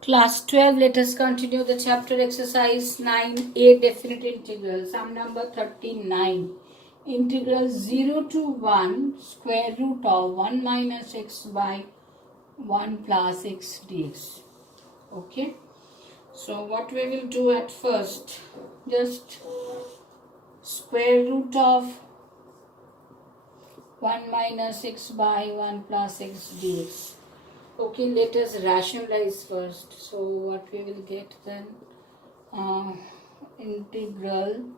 Class 12, let us continue the chapter exercise 9a definite integral. Sum number 39. Integral 0 to 1 square root of 1 minus x by 1 plus x dx. Okay. So what we will do at first, just square root of 1 minus x by 1 plus x dx. Okay, let us rationalize first. So what we will get then, integral,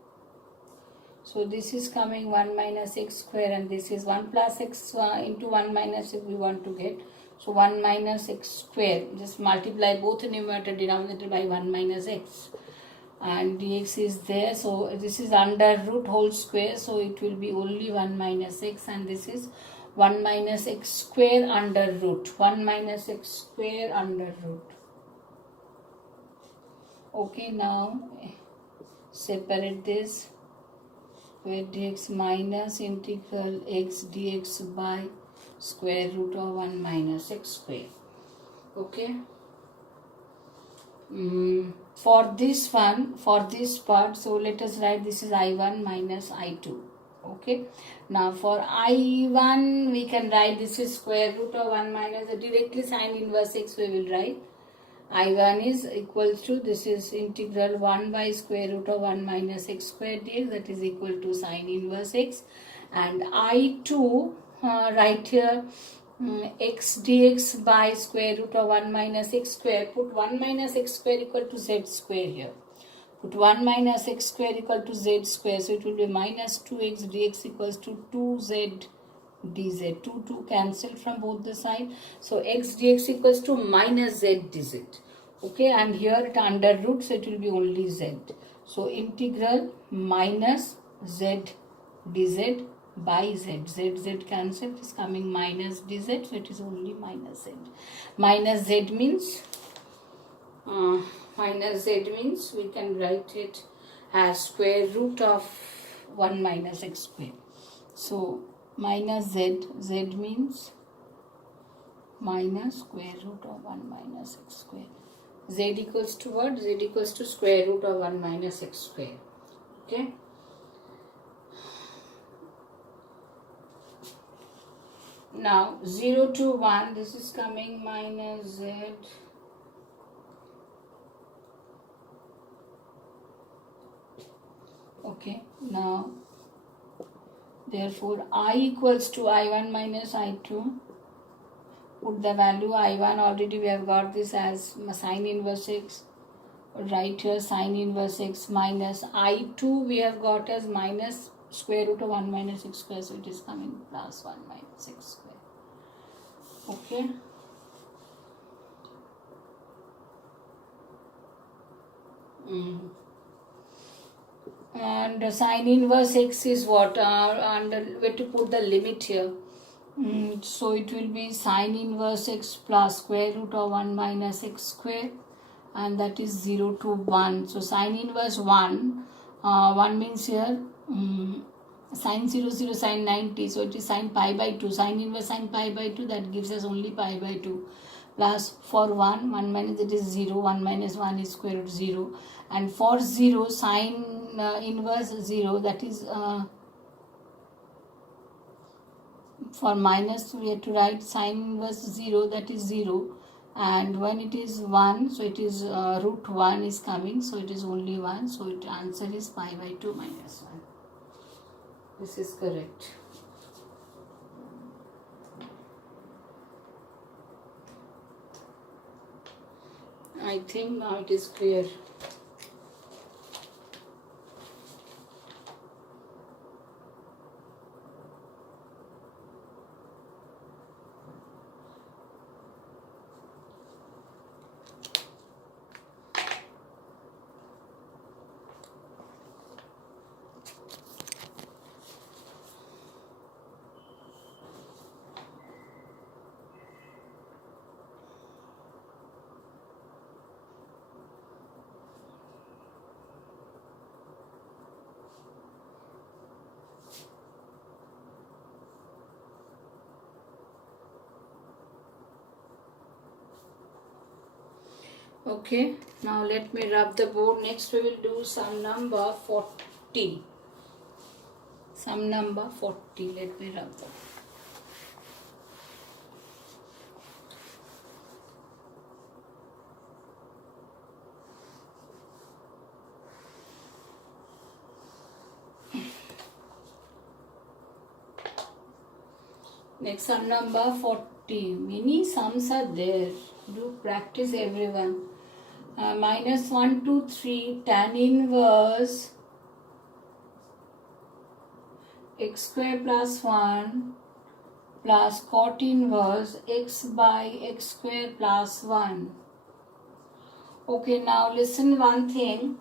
so this is coming 1 minus x square and this is 1 plus x into 1 minus x we want to get. So 1 minus x square, just multiply both numerator denominator by 1 minus x, and dx is there. So this is under root whole square, so it will be only 1 minus x, and this is 1 minus x square under root. 1 minus x square under root. Okay, now separate this, where dx minus integral x dx by square root of 1 minus x square. Okay. For this one, for this part, so let us write this is I1 minus I2. Okay. Now for I1 we can write this is square root of 1 minus, directly sine inverse x we will write. I1 is equals to, this is integral 1 by square root of 1 minus x square dx, that is equal to sine inverse x. And I2, right here, x dx by square root of 1 minus x square. Put 1 minus x square equal to z square here. Put 1 minus x square equal to z square. So it will be minus 2x dx equals to 2z dz. 2 cancelled from both the side. So x dx equals to minus z dz. Okay, and here it under root, so it will be only z. So integral minus z dz by z. Z cancelled, is coming minus dz, so it is only minus z. Minus z means we can write it as square root of 1 minus x square. So minus z means minus square root of 1 minus x square. Z equals to what? Z equals to square root of 1 minus x square. Okay. Now 0 to 1, this is coming minus z. Okay, now therefore I equals to I1 minus I2. Put the value I1, already we have got this as sine inverse x. Right here sine inverse x, minus I2 we have got as minus square root of 1 minus x square, so it is coming plus 1 minus x square. Okay. And sine inverse x is what? Under where to put the limit here. So it will be sine inverse x plus square root of 1 minus x square, and that is 0 to 1. So sine inverse 1, 1 means here sine 0, 0, sine 90. So it is sine pi by 2. Sine inverse sine pi by 2, that gives us only pi by 2. Plus for 1 minus, it is 0. 1 minus 1 is square root 0. And for 0, sine inverse 0, that is for minus we have to write sine inverse 0, that is 0. And when it is 1, so it is root 1 is coming, so it is only 1. So the answer is pi by 2 minus 1. This is correct. I think now it is clear. Okay, now let me rub the board. Next we will do sum number 40. Sum number 40. Let me rub the board. Next sum number 40. Many sums are there. Do practice everyone. Minus 1, 2, 3 tan inverse x square plus 1 plus cot inverse x by x square plus 1. Okay, now listen one thing.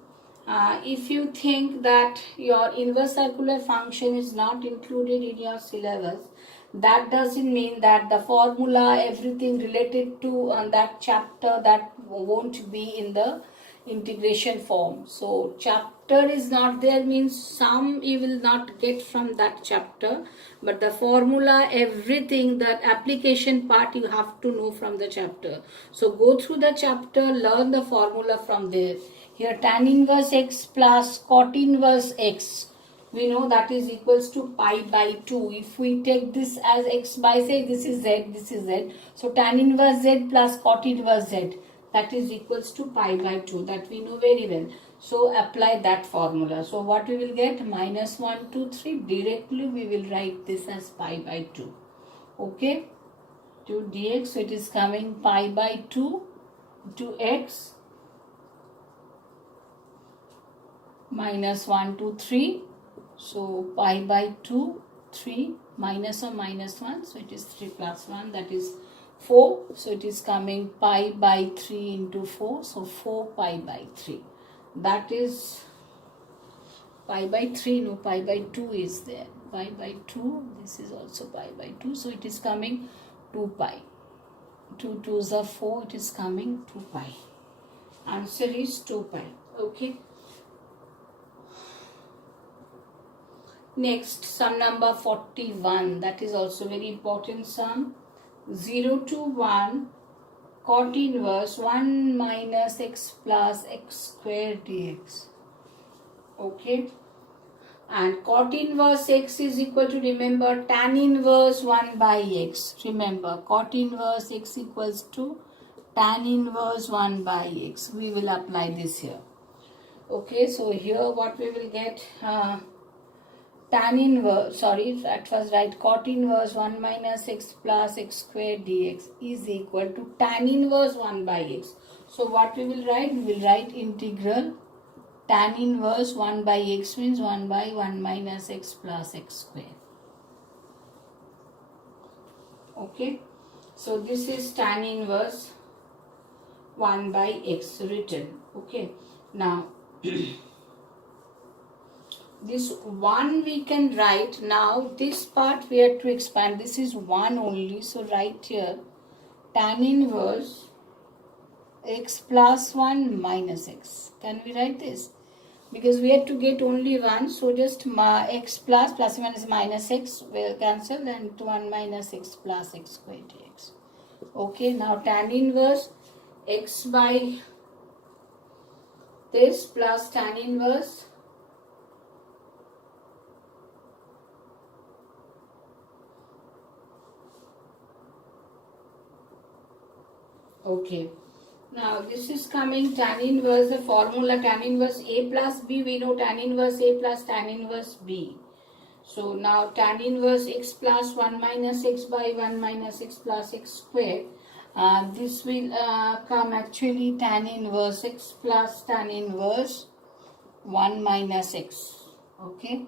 If you think that your inverse circular function is not included in your syllabus, that doesn't mean that the formula, everything related to that chapter, that won't be in the integration form. So chapter is not there means some you will not get from that chapter, but the formula, everything, that application part you have to know from the chapter. So go through the chapter, learn the formula from there. Here tan inverse x plus cot inverse x, we know that is equals to pi by 2. If we take this as x by, say this is z, this is z. So tan inverse z plus cot inverse z, that is equals to pi by 2. That we know very well. So apply that formula. So what we will get? Minus 1, 2, 3. Directly we will write this as pi by 2. Okay. To dx. So it is coming pi by 2 to x minus 1, 2, 3. So pi by 2, 3 minus or minus 1. So it is 3 plus 1, that is 4. So it is coming pi by 3 into 4. So 4 pi by 3. That is pi by 3. No, pi by 2 is there. Pi by 2. This is also pi by 2. So it is coming 2 pi. 2 2s are 4. It is coming 2 pi. Answer is 2 pi. Okay. Next, sum number 41. That is also very important sum. 0 to 1 cot inverse 1 minus x plus x square dx. Okay. And cot inverse x is equal to, remember, tan inverse 1 by x. Remember, cot inverse x equals to tan inverse 1 by x. We will apply this here. Okay, so here what we will get, tan inverse, sorry, that was right, cot inverse 1 minus x plus x square dx is equal to tan inverse 1 by x. So what we will write? We will write integral tan inverse 1 by x means 1 by 1 minus x plus x square. Okay, so this is tan inverse 1 by x written. Okay, now this 1 we can write. Now this part we have to expand. This is 1 only. So write here tan inverse x plus 1 minus x. Can we write this? Because we have to get only 1. So just x plus minus x will cancel, and 1 minus x plus x square dx. Okay, now tan inverse x by this plus tan inverse okay. Now this is coming tan inverse, the formula tan inverse a plus b, we know tan inverse a plus tan inverse b. So now tan inverse x plus 1 minus x by 1 minus x plus x square. This will come actually tan inverse x plus tan inverse 1 minus x. Okay.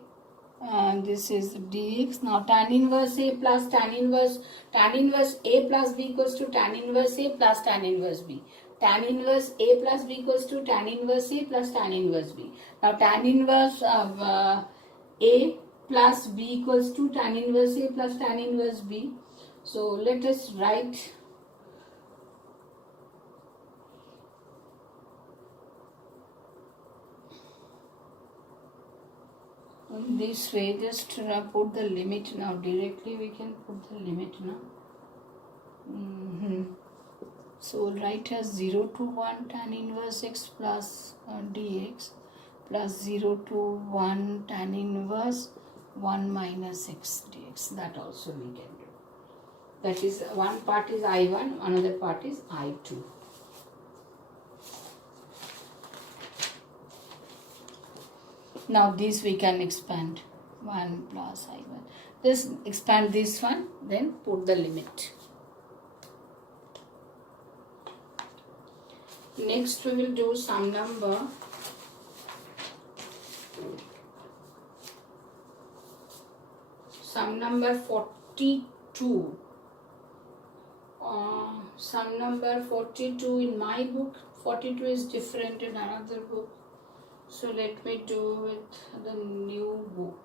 And this is dx. Now tan inverse a plus tan inverse a plus b equals to tan inverse a plus tan inverse b. Tan inverse a plus b equals to tan inverse a plus tan inverse b. Now tan inverse of a plus b equals to tan inverse a plus tan inverse b. So let us write in this way. Just put the limit now. Directly we can put the limit now. So write as 0 to 1 tan inverse x plus dx plus 0 to 1 tan inverse 1 minus x dx. That also we can do. That is, one part is I1, another part is I2. Now this we can expand. 1 plus I1. Just expand this one, then put the limit. Next we will do sum number 42. Sum number 42 in my book, 42 is different in another book. So let me do with the new book.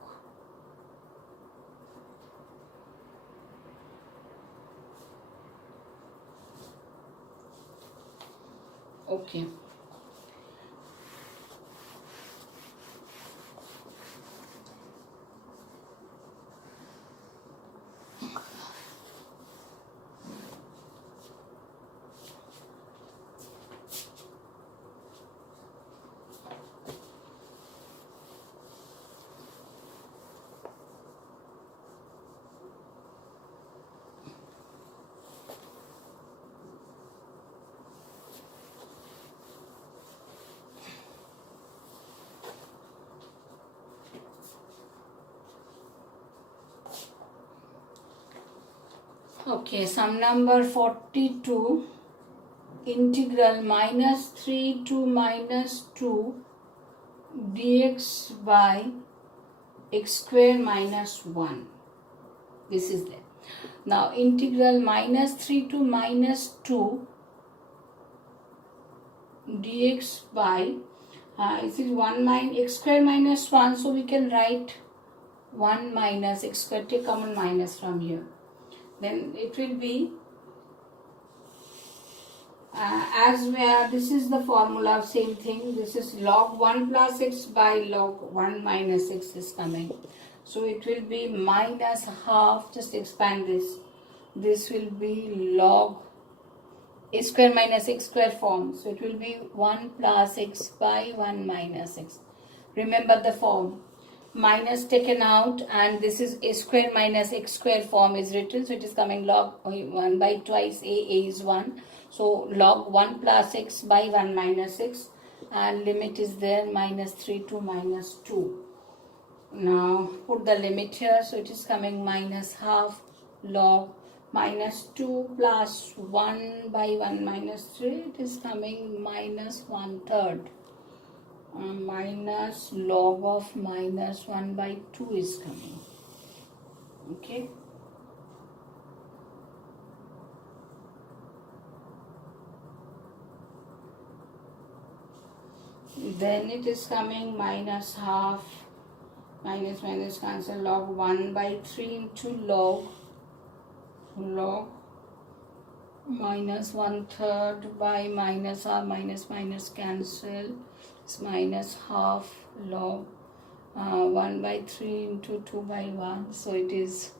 Okay. Okay, sum number 42, integral minus 3 to minus 2 dx by x square minus 1. This is there. Now integral minus 3 to minus 2 dx by this is 1 minus x square minus 1, so we can write 1 minus x square, take common minus from here. Then it will be as where this is the formula, same thing. This is log 1 plus x by log 1 minus x is coming. So it will be minus half, just expand this. This will be log a square minus x square form. So it will be 1 plus x by 1 minus x. Remember the form. Minus taken out, and this is a square minus x square form is written, so it is coming log 1 by twice a is 1, so log 1 plus x by 1 minus x, and limit is there minus 3 to minus 2. Now put the limit here, so it is coming minus half log minus 2 plus 1 by 1 minus 3, it is coming minus 1/3. Minus log of minus 1 by 2 is coming. Okay. Then it is coming minus half, minus cancel, log 1 by 3 into log minus 1/3 by minus or minus cancel. It's minus half log 1 by 3 into 2 by 1, so it is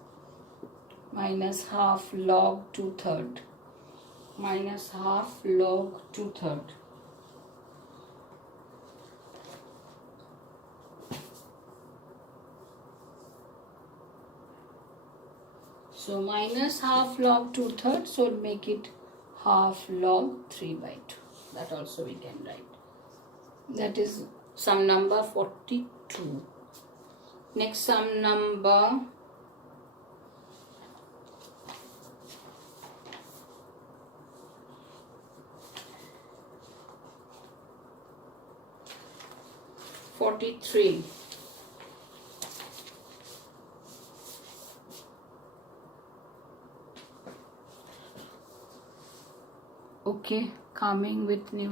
minus half log 2/3, minus half log 2/3. So minus half log 2/3, so make it half log 3 by 2. That also we can write. That is sum number 42. Next sum number 43. Okay, coming with new